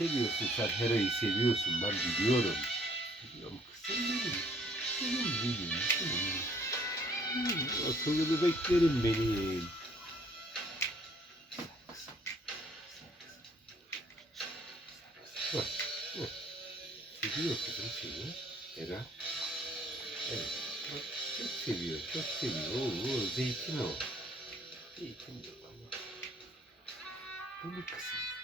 seviyorsun sen Hera'yı seviyorsun ben biliyorum. Biliyorum kızım benim. Canım benim. canım. Hmm, Akıllı beklerim benim. Bak. Seviyor kızım seni. Hera. Evet. Bak, çok seviyor, çok seviyor. Oo, zeytin o. Zeytin diyor bana. Bu mu kızım?